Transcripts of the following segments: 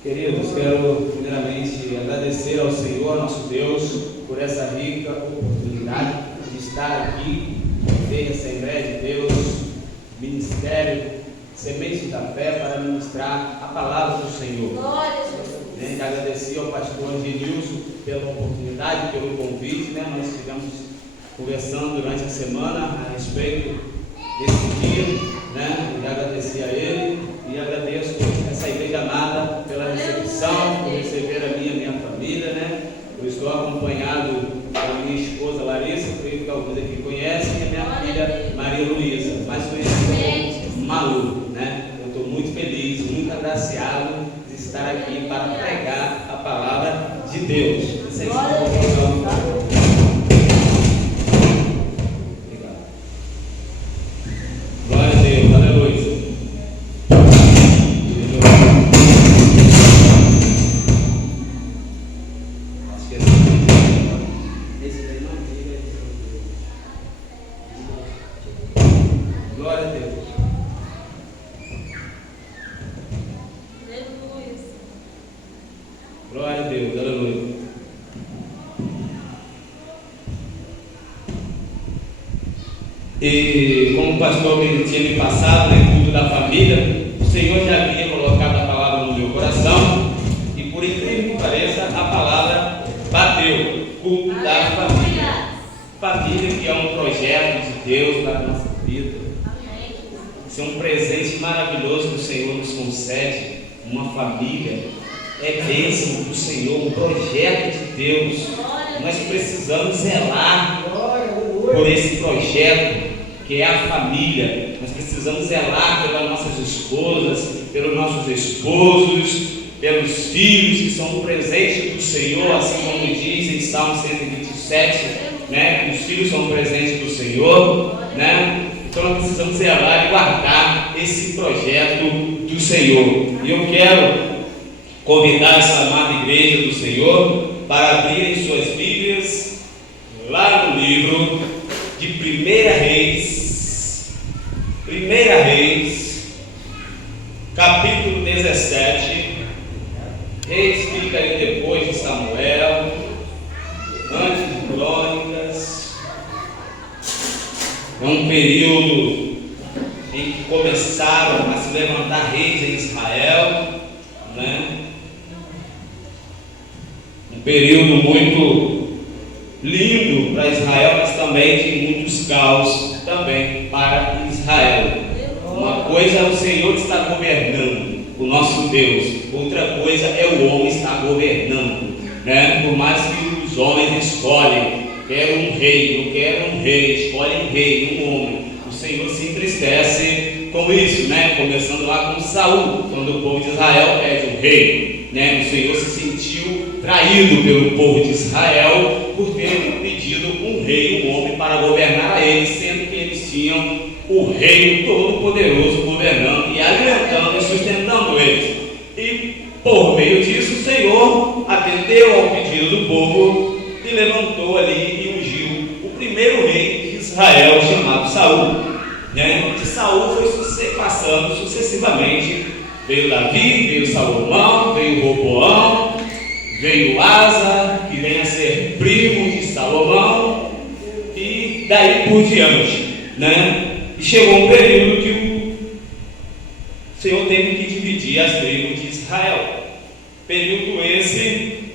Queridos, quero primeiramente agradecer ao Senhor, nosso Deus, por essa rica oportunidade de estar aqui, ver a Assembleia de Deus, Ministério Sementes da Fé, para ministrar a palavra do Senhor. Glória a Jesus. Agradecer ao pastor Genilson pela oportunidade, pelo convite. Nós estivemos conversando durante a semana a respeito desse dia. E agradecer a ele e agradeço essa igreja amada pela recepção, por receber a minha família. Eu estou acompanhado pela minha esposa Larissa, creio que alguns aqui conhecem, e a minha filha Maria Luísa, mais conhecida como Malu. Eu estou muito feliz, muito agraciado de estar aqui para pregar a palavra de Deus. Vocês estão E como o pastor tinha me passado no culto da família, o Senhor já havia colocado a palavra no meu coração e, por incrível que pareça, a palavra bateu. Culto da família. Família que é um projeto de Deus para a nossa vida. Isso é um presente maravilhoso que o Senhor nos concede. Uma família é bênção do Senhor, um projeto de Deus. Nós precisamos zelar por esse projeto que é a família. Nós precisamos zelar pelas nossas esposas, pelos nossos esposos, pelos filhos que são um presente do Senhor, assim como diz em Salmo 127, que os filhos são um presente do Senhor, Então nós precisamos zelar e guardar esse projeto do Senhor. E eu quero convidar essa amada igreja do Senhor para abrirem suas Bíblias lá no livro de 1 Reis, capítulo 17. Reis fica aí depois de Samuel, antes de Crônicas. É um período em que começaram a se levantar reis em Israel, Um período muito lindo para Israel, mas também de muitos caos também para Israel. Uma coisa é o Senhor estar governando, o nosso Deus. Outra coisa é o homem estar governando, Por mais que os homens escolhem, quero um rei, eu quero um rei, escolhem um rei, um homem. O Senhor se entristece com isso, Começando lá com Saul, quando o povo de Israel pede um rei, O Senhor se sentiu traído pelo povo de Israel por ter pedido um rei, um homem para governar a eles, sendo que eles tinham o rei todo-poderoso governando e alimentando e sustentando eles. E por meio disso o Senhor atendeu ao pedido do povo e levantou ali e ungiu o primeiro rei de Israel, chamado Saul. De Saul foi passando sucessivamente. Veio Davi, veio Salomão, veio Roboão, veio Asa, que vem a ser primo de Salomão, e daí por diante, E chegou um período que o Senhor teve que dividir as tribos de Israel. Período esse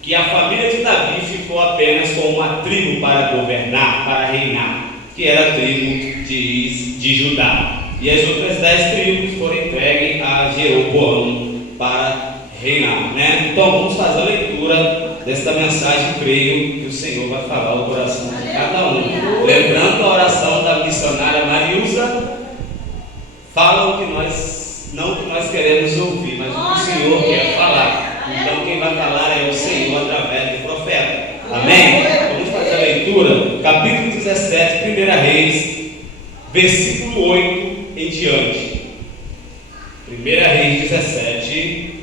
que a família de Davi ficou apenas com uma tribo para governar, para reinar, que era a tribo de Judá. E as outras 10 tribos foram entregues a Jeroboão para reinar, Então vamos fazer a leitura desta mensagem. Creio que o Senhor vai falar o coração de cada um. Lembrando a oração da missionária Marilza, fala o que nós queremos ouvir, mas o que o Senhor quer falar. Então quem vai falar é o Senhor através do profeta. Amém? Vamos fazer a leitura, capítulo 17, 1 Reis, versículo 8 em diante. 1 Reis 17,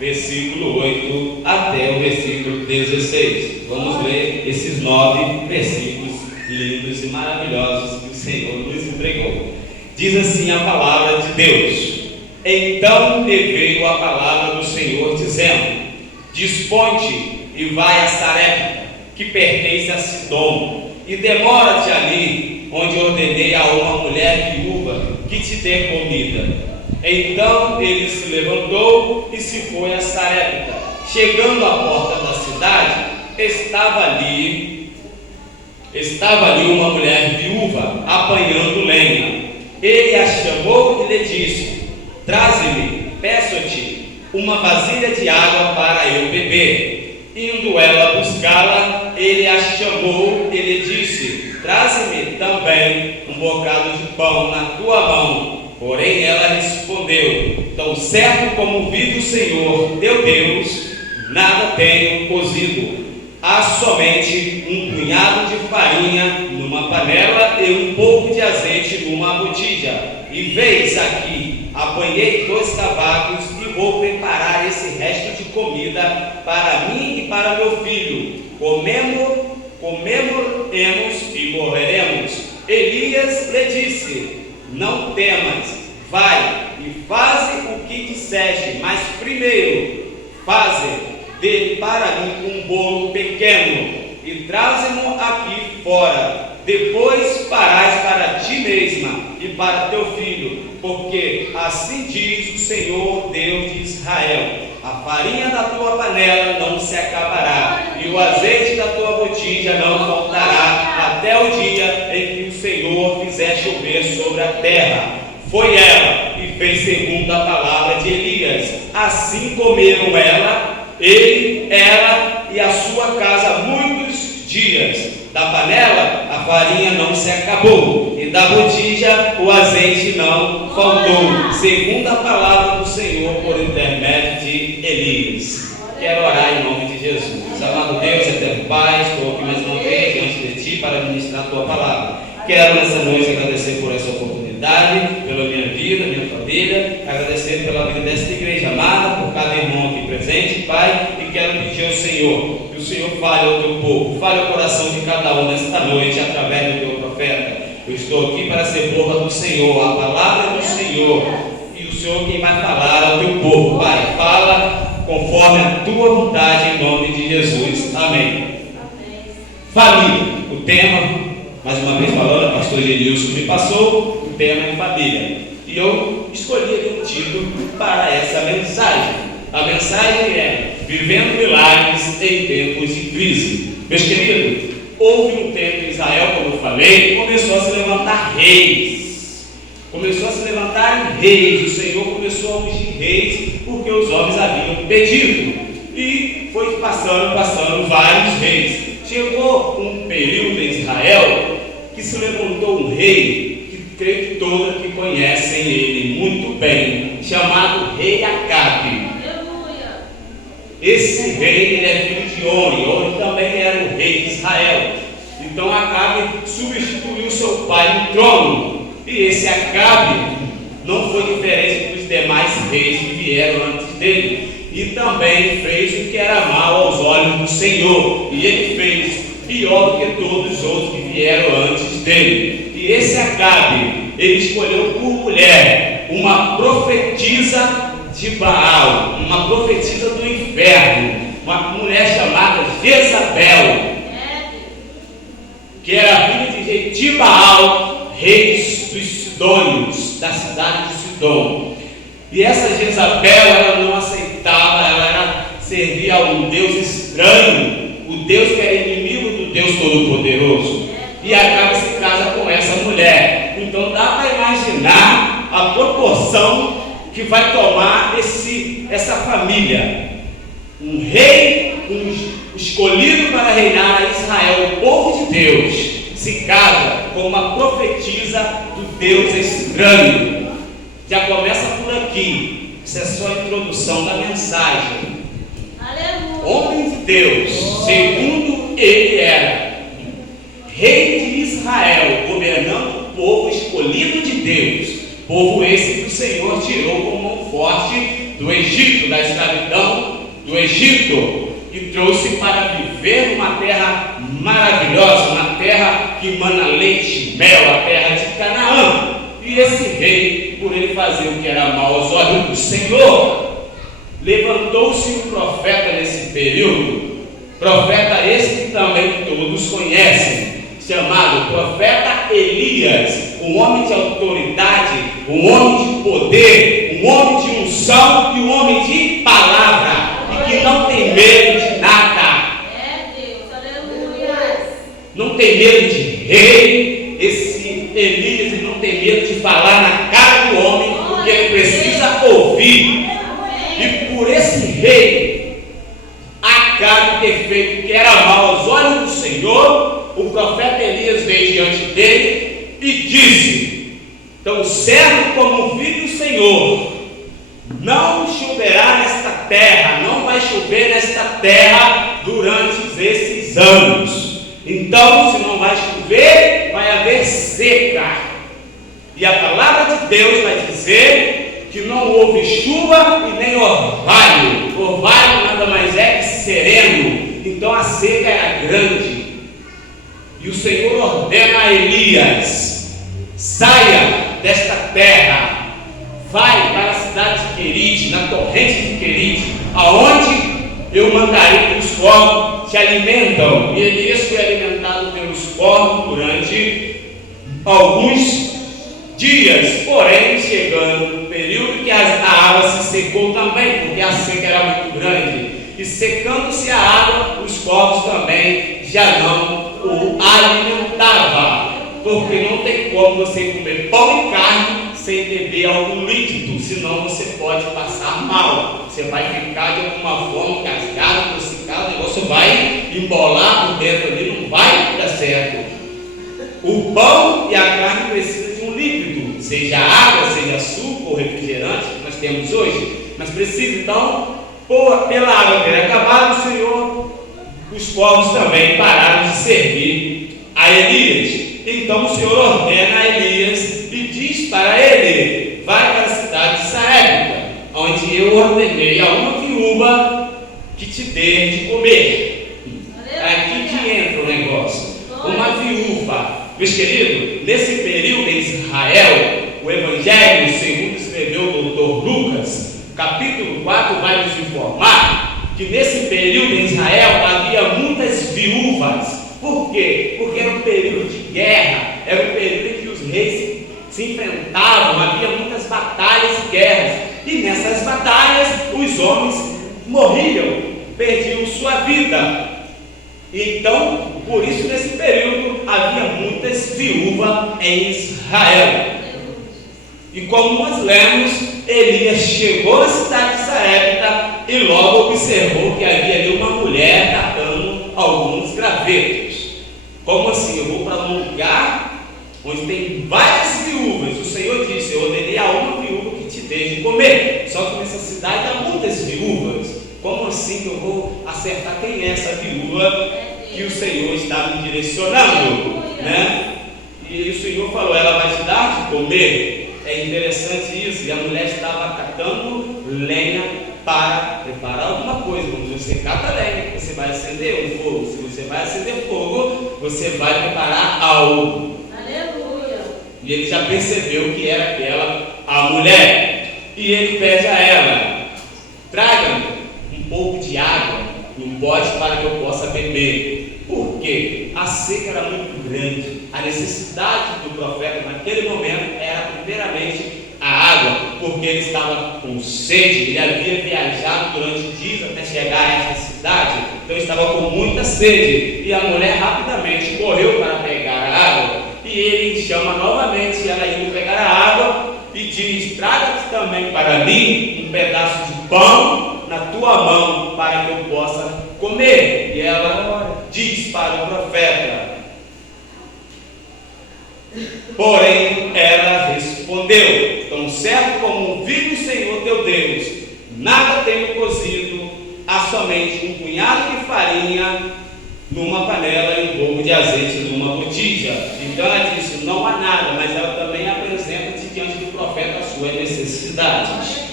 versículo 8 até o versículo 16. Vamos ler esses 9 versículos lindos e maravilhosos que o Senhor nos entregou. Diz assim a palavra de Deus: Então lhe veio a palavra do Senhor, dizendo: dispõe-te e vai a Sarepta, que pertence a Sidom, e demora-te ali, onde ordenei a uma mulher viúva que te dê comida. Então ele se levantou e se foi a Sarepta. Chegando à porta da cidade, estava ali uma mulher viúva apanhando lenha. Ele a chamou e lhe disse: traze-me, peço-te, uma vasilha de água para eu beber. Indo ela buscá-la, ele a chamou e lhe disse: traze-me também um bocado de pão na tua mão. Porém ela respondeu: tão certo como vive o Senhor teu Deus, nada tenho cozido. Há somente um punhado de farinha numa panela e um pouco de azeite numa botija. E veis aqui, apanhei 2 cavacos e vou preparar esse resto de comida para mim e para meu filho. Comemos e morreremos. Elias lhe disse: não temas, vai e faze o que disseste, mas primeiro faze dele para mim um bolo pequeno e traze-mo aqui fora. Depois farás para ti mesma e para teu filho, porque assim diz o Senhor Deus de Israel: a farinha da tua panela não se acabará e o azeite da tua botija não faltará até o dia em que o Senhor fizer chover sobre a terra. Foi ela e fez segundo a palavra de Elias. Assim comeram ele, ela e a sua casa muitos dias. Da panela a farinha não se acabou, e da botija o azeite não faltou, segundo a palavra do Senhor por intermédio de Elias. Quero orar em nome de Jesus. Amado Deus, eterno Pai, estou aqui mais uma vez diante de Ti para ministrar a Tua palavra. Quero nessa noite agradecer por essa oportunidade, pela minha vida, minha família, agradecer pela vida desta igreja amada, por cada irmão aqui presente, Pai, e quero pedir ao Senhor que o Senhor fale ao Teu povo, fale ao coração de cada um nesta noite através do Teu profeta. Eu estou aqui para ser boca do Senhor, a palavra do Senhor, e o Senhor quem vai falar ao Teu povo, Pai, fala conforme a Tua vontade em nome de Jesus. Amém. Família, o tema, mais uma vez falando, o pastor Genilson me passou, o tema é família. E eu escolhi um título para essa mensagem. A mensagem é: vivendo milagres em tempos de crise. Meus queridos, houve um tempo em Israel, como eu falei, começou a se levantar reis. Começou a se levantar reis. O Senhor começou a ungir reis, porque os homens haviam pedido. E foi passando vários reis. Chegou um período em Israel que se levantou um rei, que creio que todos que conhecem ele muito bem, chamado rei Acabe. Esse rei, ele é filho de Oni também era o rei de Israel. Então Acabe substituiu seu pai no trono. E esse Acabe não foi diferente dos demais reis que vieram antes dele. E também fez o que era mal aos olhos do Senhor. E ele fez pior do que todos os outros que vieram antes dele. E esse Acabe, ele escolheu por mulher uma profetisa de Baal, uma profetisa do inferno, uma mulher chamada Jezabel, que era filha de Baal, rei dos Sidônios, da cidade de Sidom. E essa Jezabel, ela não aceitava, ela servia a um Deus estranho, o Deus que era inimigo do Deus Todo-Poderoso. E Acabe se casa com essa mulher. Então dá para imaginar a proporção que vai tomar essa família. Um rei, escolhido para reinar a Israel, o povo de Deus, se casa com uma profetisa do Deus estranho. Já começa por aqui. Isso é só a introdução da mensagem. Aleluia. Homem de Deus, segundo ele era rei de Israel, governando o povo escolhido de Deus, povo esse que o Senhor tirou com mão forte do Egito, da escravidão do Egito, e trouxe para viver numa terra maravilhosa, uma terra que mana leite e mel, a terra de Canaã. E esse rei, por ele fazer o que era mal aos olhos do Senhor, levantou-se um profeta nesse período, profeta esse que também todos conhecem, chamado profeta Elias, um homem de autoridade, um homem de poder, um homem de unção e um homem de palavra, e que não tem medo de nada. Deus, aleluia. Não tem medo de rei. Esse Elias, ele não tem medo de falar na cara do homem, porque ele precisa ouvir. E por esse rei, Acabe ter feito o que era mal aos olhos do Senhor, o profeta Elias veio diante dele e disse: tão certo como vive o Senhor, não choverá nesta terra, não vai chover nesta terra durante esses anos. Então, se não vai chover, vai haver seca. E a palavra de Deus vai dizer que não houve chuva e nem orvalho. Orvalho nada mais é que sereno. Então a seca era grande. E o Senhor ordena a Elias: saia desta terra, vai para a cidade de Querite, na torrente de Querite, aonde eu mandarei que os corvos se alimentam. E Elias foi alimentado pelos corvos durante alguns dias, porém, chegando no período que a água se secou também, porque a seca era muito grande, e secando-se a água, os corvos também já não o alimentavam, porque não tem como você comer pão e carne sem beber algum líquido, senão você pode passar mal, você vai ficar de alguma forma cascado, intoxicado, o negócio vai embolar por dentro ali, não vai dar certo. O pão e a carne precisam de um líquido, seja água, seja açúcar ou refrigerante que nós temos hoje, mas precisa então, pela água ter acabado, o Senhor, os povos também pararam de servir a Elias. Então o Senhor ordena a Elias e diz para ele: vai para a cidade de Sarepta, onde eu ordenei a uma viúva que te dê de comer. É aqui que entra o negócio. Uma viúva. Meus queridos, nesse período em Israel, o Evangelho, segundo escreveu o doutor Lucas, capítulo 4, vai nos informar que nesse período em Israel havia muitas viúvas. Por quê? Porque era um período de guerra, era um período em que os reis se enfrentavam, havia muitas batalhas e guerras, e nessas batalhas os homens morriam, perdiam sua vida. Então, por isso nesse período havia muitas viúvas em Israel. E como nós lemos, Elias chegou à cidade de Sarepta e logo observou que havia ali uma mulher catando alguns gravetos. Como assim? Eu vou para um lugar onde tem várias viúvas. O Senhor disse: eu ordenei a uma viúva que te dê de comer. Só que nessa cidade há muitas viúvas. Como assim que eu vou acertar quem é essa viúva que o Senhor está me direcionando? Né? E o Senhor falou: ela vai te dar de comer. É interessante isso. E a mulher estava catando lenha para preparar alguma coisa. Quando você cata lenha, você vai acender um fogo. Se você vai acender fogo, você vai preparar algo. Aleluia. E ele já percebeu que era aquela a mulher. E ele pede a ela: traga-me um pouco de água num pote para que eu possa beber. Por quê? A seca era muito grande. A necessidade do profeta naquele momento era primeiramente a água, porque ele estava com sede. Ele havia viajado durante dias até chegar a essa cidade, então estava com muita sede. E a mulher rapidamente correu para pegar a água, e ele chama novamente ela indo pegar a água e diz: traga-te também para mim um pedaço de pão na tua mão para que eu possa comer. E ela diz para o profeta: porém ela respondeu: tão certo como vive o Senhor teu Deus, nada tenho cozido, há somente um punhado de farinha numa panela e um pouco de azeite numa botija. Então ela disse: não há nada, mas ela também apresenta diante do profeta as suas necessidades.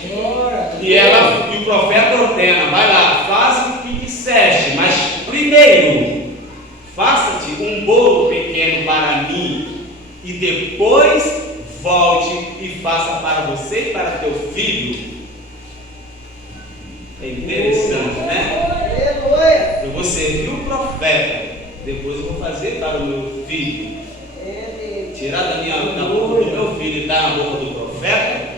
E o profeta ordena: vai lá, faz o que disseste, mas primeiro faça-te um bolo pequeno para mim, e depois volte e faça para você e para teu filho. É interessante, né? Eu vou servir o profeta, depois eu vou fazer para o meu filho. Tirar da boca do meu filho e dar na boca do profeta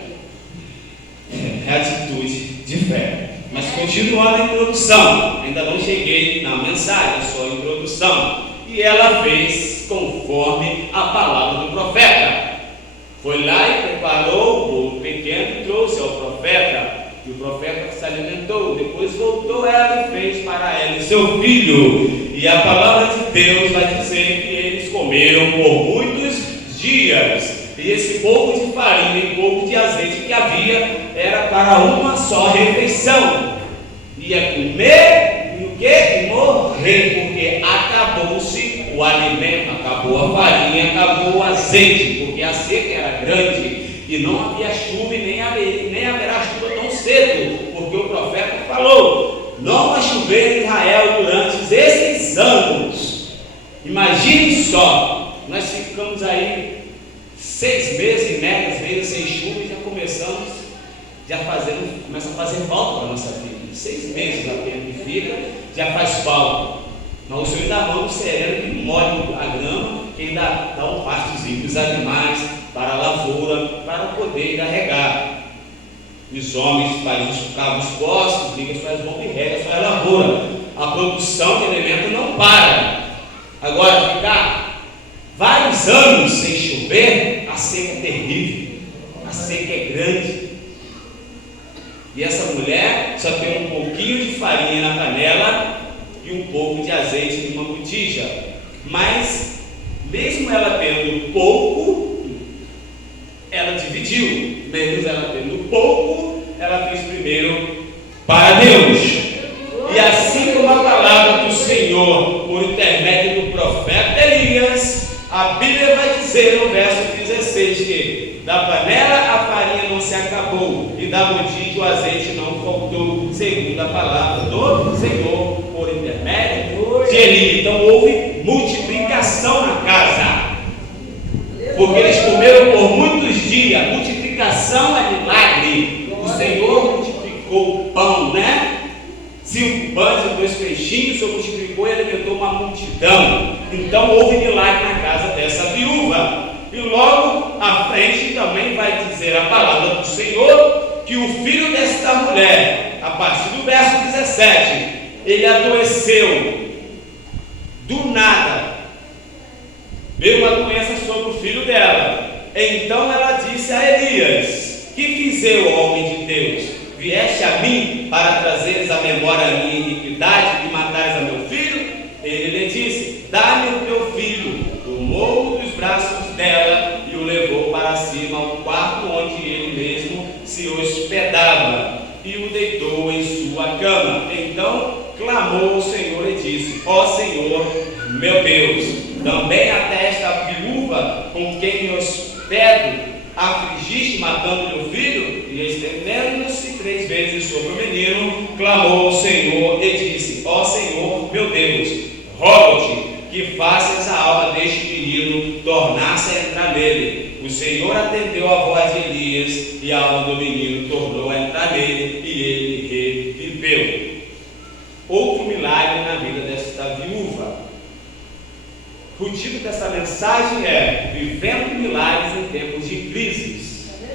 é atitude de fé. Mas continuando a introdução, ainda não cheguei na mensagem, só a introdução. E ela fez conforme a palavra do profeta. Foi lá e preparou o bolo pequeno e trouxe ao profeta. E o profeta se alimentou. Depois voltou ela e fez para ela e seu filho. E a palavra de Deus vai dizer que eles comeram por muitos dias. E esse pouco de farinha e pouco de azeite que havia era para uma só refeição. Ia comer e o que? E morrer, porque acabou-se o alimento, acabou a farinha, acabou o azeite, porque a seca era grande e não havia chuva e nem haverá chuva tão cedo, porque o profeta falou: não vai chover em Israel durante esses anos. Imagine só, nós ficamos aí 6 meses em média, às vezes sem chuva, e começa a fazer falta para a nossa vida. 6 meses apenas que fica, já faz falta. Mas o Senhor ainda manda o sereno que molhe a grama, que ainda dá um pastozinho para os animais, para a lavoura, para poder regar. Os homens fazem os cavos postos, os ligas fazem bomba e rega, faz a lavoura. A produção de alimento não para. Agora, ficar vários anos sem chover, a seca é terrível, a seca é grande. E essa mulher só tem um pouquinho de farinha na panela e um pouco de azeite em uma botija. Mas, mesmo ela tendo pouco, ela dividiu. Mesmo ela tendo pouco, ela fez primeiro para Deus. E assim como a palavra do Senhor, por intermédio do profeta Elias, a Bíblia vai dizer no verso 16 que da panela a farinha não se acabou e da botija o azeite não faltou, segundo a palavra do Senhor, por intermédio de Elias. Então houve multiplicação na casa, porque eles comeram por muitos dias. Multiplicação é milagre. O Senhor multiplicou o pão, né? 5 pães e 2 peixinhos, o Senhor multiplicou e alimentou uma multidão. Então houve milagre na casa dessa viúva. E logo à frente também vai dizer a palavra do Senhor que o filho desta mulher, a partir do verso 17, ele adoeceu do nada. Veio uma doença sobre o filho dela. Então ela disse a Elias: que fiz eu, homem de Deus? Vieste a mim para trazeres à memória a minha iniquidade e matares a meu filho? Ele lhe disse: dá-me o teu filho. Tomou-o dos braços dela e o levou para cima ao quarto onde ele mesmo se hospedava e o deitou em sua cama. Então clamou ao Senhor e disse: ó Senhor, meu Deus, também até esta viúva com quem me hospedo afligiste, matando meu filho? E estendendo-se 3 vezes sobre o menino, clamou ao Senhor e disse: ó Senhor, meu Deus, rogo-te que faças a alma deste menino tornar-se a entrar nele. O Senhor atendeu a voz de Elias e a alma do menino tornou a entrar nele e ele reviveu. Outro milagre na vida desta viúva. O título dessa mensagem é: vivendo milagres em tempos de crises.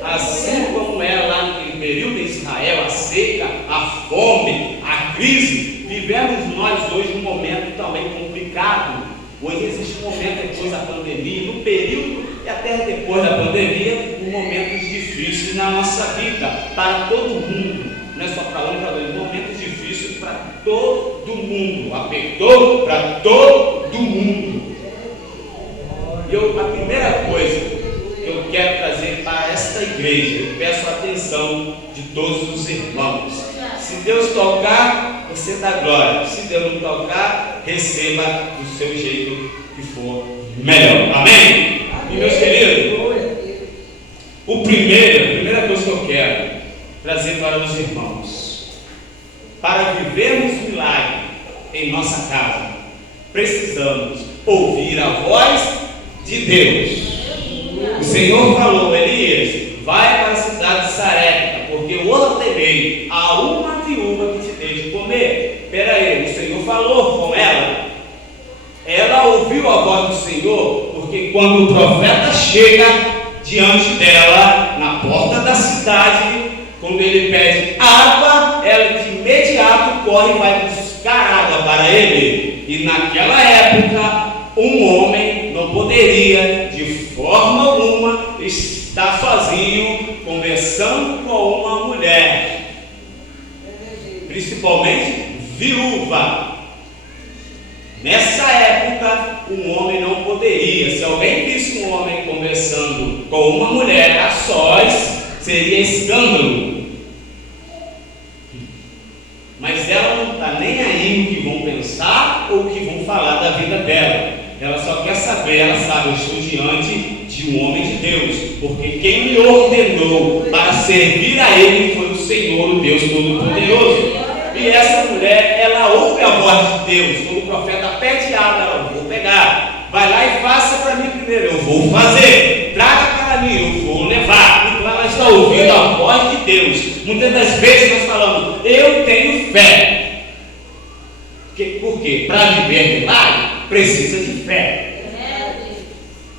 Assim como é lá naquele período em Israel, a seca, a fome, a crise, vivemos nós hoje um momento também complicado. Hoje existe um momento depois da pandemia, no período e até depois da pandemia, momentos difíceis na nossa vida, para todo mundo. Não é só para um, para dois, momentos difíceis para todo mundo. Apertou para todo mundo. E a primeira coisa que eu quero trazer para esta igreja, eu peço a atenção de todos os irmãos. Se Deus tocar, você dá glória. Se Deus não tocar, receba do seu jeito que for melhor. Amém? E meus queridos, a primeira coisa que eu quero trazer para os irmãos: para vivermos milagre em nossa casa, precisamos ouvir a voz de Deus. O Senhor falou: Elias, vai para a cidade de Sarepta, porque eu ordenei a uma viúva que te dê de comer. Espera aí, o Senhor falou com ela. Ela ouviu a voz do Senhor, porque quando o profeta chega diante dela, na porta da cidade, quando ele pede água, ela de imediato corre e vai buscar água para ele. E naquela época, um homem não poderia, de forma alguma, estar sozinho conversando com uma mulher, principalmente viúva. Nessa época, um homem não poderia. Se alguém visse um homem conversando com uma mulher a sós, seria escândalo. Mas ela não está nem aí o que vão pensar ou o que vão falar da vida dela. Ela só quer saber, ela sabe, eu estou diante de um homem de Deus, porque quem me ordenou para servir a Ele foi o Senhor, o Deus Todo-Poderoso. E essa mulher, ela ouve a voz de Deus. Quando o profeta pede água, ela: vou pegar. Vai lá e faça para mim primeiro. Eu vou fazer. Traga para mim, eu vou levar. Então ela está ouvindo a voz de Deus. Muitas das vezes nós falamos: eu tenho fé. Por quê? Para viver milagre, precisa de fé.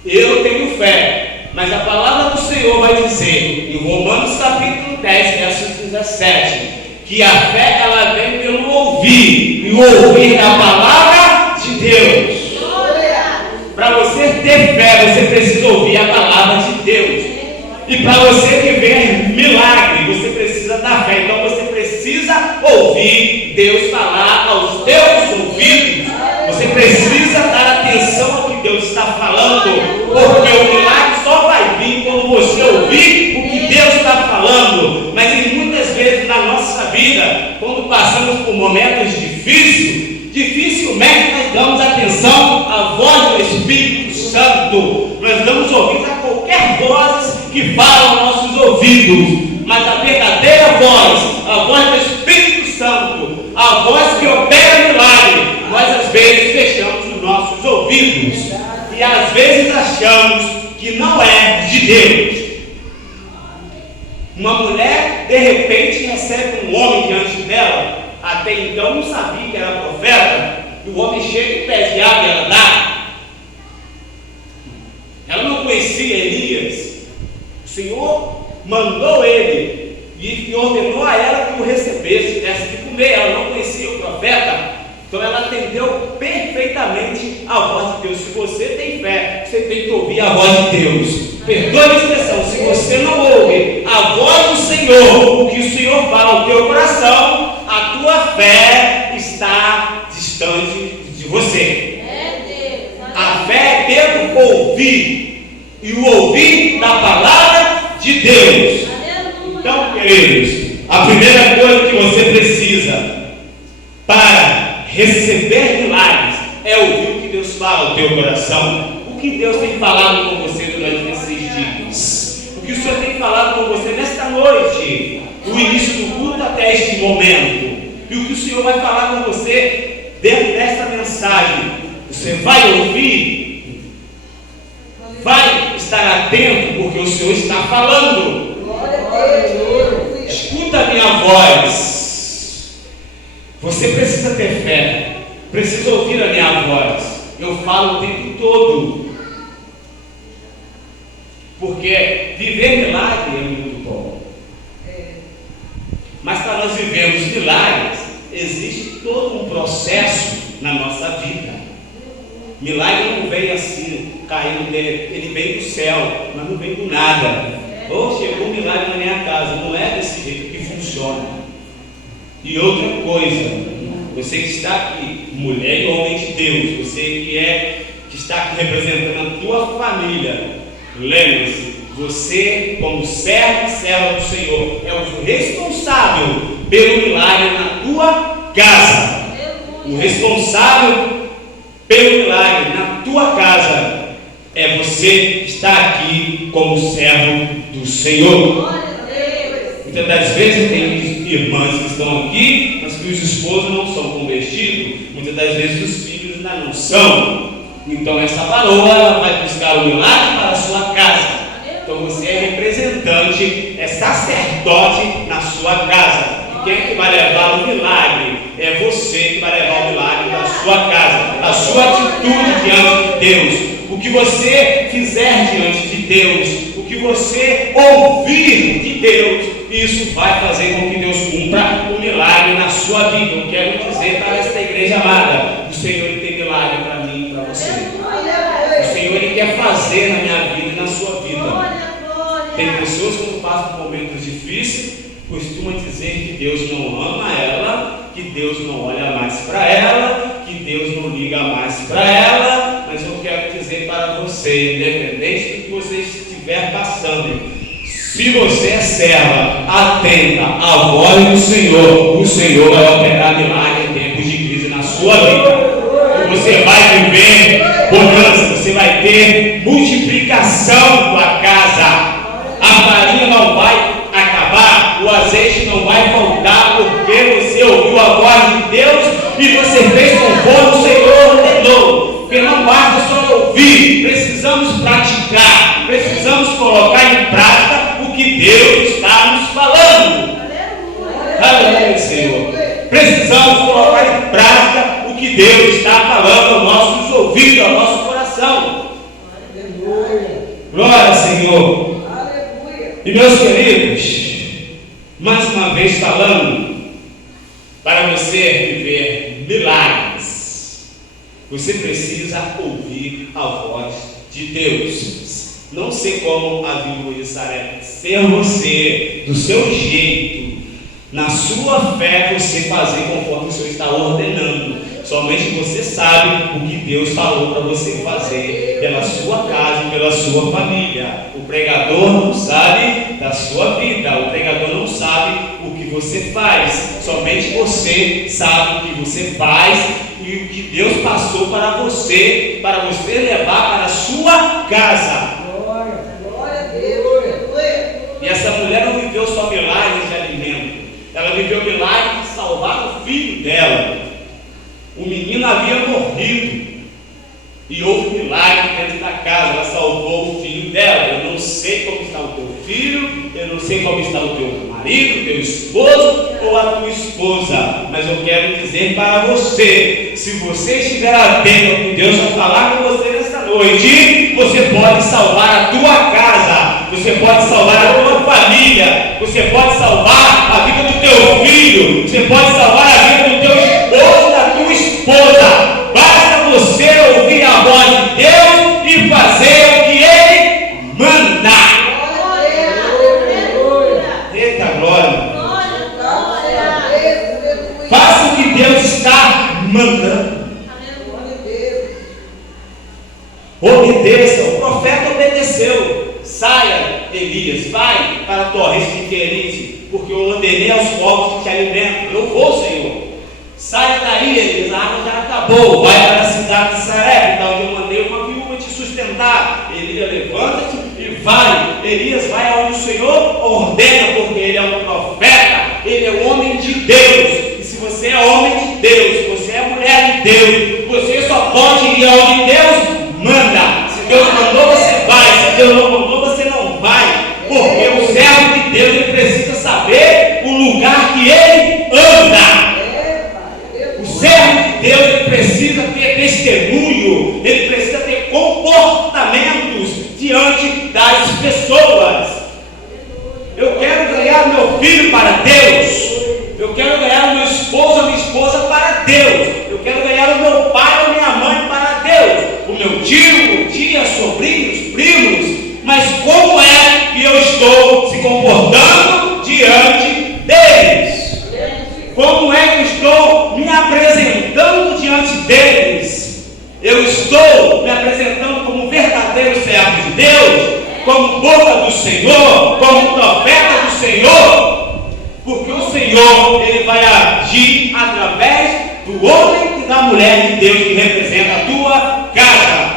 Eu tenho fé. Mas a palavra do Senhor vai dizer, em Romanos capítulo 10, verso 17, que a fé, ela vem pelo ouvir, e o ouvir da palavra de Deus. Para você ter fé, você precisa ouvir a palavra de Deus. E para você viver milagre, você precisa da fé. Então você precisa ouvir Deus falar aos teus ouvidos. Você precisa dar atenção ao que Deus está falando, porque o milagre só vai vir quando você ouvir o que Deus está falando. Mas muitas vezes na nossa vida, quando passamos por momentos dificilmente nós damos atenção à voz do Espírito Santo. Nós damos ouvidos a qualquer voz que fala aos nossos ouvidos. Mas a verdadeira voz, a voz do Espírito Santo, a voz que opera milagre, nós às vezes fechamos os nossos ouvidos e às vezes achamos que não é de Deus. Uma mulher de repente recebe um homem diante dela. Até então não sabia que era profeta. E o homem chega e pede água e ela dá. Ela não conhecia Elias. O Senhor mandou ele e ordenou a ela que o recebesse, desse de comer. Ela não conhecia o profeta. Então ela atendeu perfeitamente a voz de Deus. Se você tem fé, você tem que ouvir a voz de Deus. Perdoe a expressão, se você não ouve a voz do Senhor, o que o Senhor fala ao teu coração, a tua fé está distante de você. A fé é pelo ouvir, e o ouvir da palavra de Deus. Então, queridos, a primeira coisa que você precisa para receber milagres é ouvir o que Deus fala ao teu coração. O que Deus tem falado com você durante esses dias? O que o Senhor tem falado com você nesta noite, do início do culto até este momento? E o que o Senhor vai falar com você dentro desta mensagem? Você vai ouvir? Vai estar atento, porque o Senhor está falando. Escuta a minha voz. Você precisa ter fé, precisa ouvir a minha voz. Eu falo o tempo todo, porque viver milagre é muito bom. Mas para nós vivermos milagres, existe todo um processo na nossa vida. Milagre não vem assim, caindo dele, ele vem do céu, mas não vem do nada. Ou chegou um milagre na minha casa, não é desse jeito que funciona. E outra coisa, você que está aqui, mulher e homem de Deus, você que está aqui representando a tua família, lembre-se, você, como servo e serva do Senhor, é o responsável pelo milagre na tua casa. O responsável pelo milagre na tua casa é você que está aqui como servo do Senhor. Muitas das vezes tem irmãs que estão aqui, mas que os esposos não são convertidos. Muitas das vezes os filhos ainda não são. Então essa varoa vai buscar o milagre para a sua casa. você é representante, é sacerdote na sua casa. E quem é que vai levar o milagre? É você que vai levar o milagre da sua casa. A sua atitude diante de Deus. O que você fizer diante de Deus. O que você ouvir de Deus. Isso vai fazer com que Deus cumpra o milagre na sua vida. Eu quero dizer para esta igreja amada: o Senhor tem milagre para mim e para você. O Senhor Ele quer fazer na minha vida e na sua vida. Tem pessoas que, quando passam por momentos difíceis, costumam dizer que Deus não ama ela, que Deus não olha mais para ela, que Deus não liga mais para ela. Mas eu quero dizer para você, independente do que você estiver passando, se você é serva, atenta à voz do Senhor, o Senhor vai operar milagre em tempos de crise na sua vida. Você vai viver bonança, você vai ter multiplicação na sua casa. A farinha não vai acabar, o azeite não vai faltar, porque você ouviu a voz de Deus e você fez conforme o Senhor ordenou. Porque não basta só ouvir, precisamos praticar, precisamos colocar em prática o que Deus está nos falando. Aleluia, Senhor. Precisamos colocar em prática o que Deus está falando aos nossos ouvidos, ao nosso coração. Glória, Senhor. E meus queridos, mais uma vez falando, para você viver milagres, você precisa ouvir a voz de Deus. Não ser como a viúva de Sarepta, ser você, do seu jeito, na sua fé, você fazer conforme o Senhor está ordenando. Somente você sabe o que Deus falou para você fazer pela sua casa e pela sua família. O pregador não sabe da sua vida, o pregador não sabe o que você faz. Somente você sabe o que você faz e o que Deus passou para você levar para a sua casa. Glória a Deus. E essa mulher não viveu só milagres de alimento, ela viveu milagre de salvar o filho dela. O menino havia morrido e houve um milagre dentro da casa. Ela salvou o filho dela. Eu não sei como está o teu filho, eu não sei como está o teu marido, o teu esposo ou a tua esposa, mas eu quero dizer para você: se você estiver atento ao que Deus vai falar com você nesta noite, você pode salvar a tua casa, você pode salvar a tua família, você pode salvar a vida do teu filho, você pode salvar a vida do teu esposo, da tua esposa. Basta você ouvir a voz de Deus e fazer o que Ele manda. Eita glória! Faça o que Deus está mandando. Obedeça. O profeta obedeceu. Saia, Elias, vai para a torre de Querite, porque eu ordenei aos povos que te alimentam. Eu vou, Senhor. Sai daí, Elias, a água já acabou. Vai para a cidade de Sarepta, onde eu mandei uma viúva te sustentar. Elias, levanta-te e vai. Elias vai aonde o Senhor ordena, porque ele é um profeta, ele é um homem de Deus. E se você é homem de Deus, você é mulher de Deus, você só pode ir aonde Deus manda. Se Deus mandou, você vai. Se Deus não mandou, você não vai. Porque o servo de Deus, ele precisa saber o lugar que ele anda. O servo de Deus, ele precisa ter testemunho, ele precisa ter comportamentos diante das pessoas. Eu quero ganhar meu filho para Deus. Eu quero ganhar o meu esposo, a minha esposa para Deus. Eu quero ganhar o meu pai ou minha mãe para Deus. O meu tio, tia, sobrinhos, primos. Mas como é que eu estou se comportando diante deles? Como é que eu estou me apresentando diante deles? Eu estou me apresentando como verdadeiro servo de Deus, como boca do Senhor, como profeta do Senhor, porque o Senhor, ele vai agir através do homem e da mulher de Deus que representa a tua casa.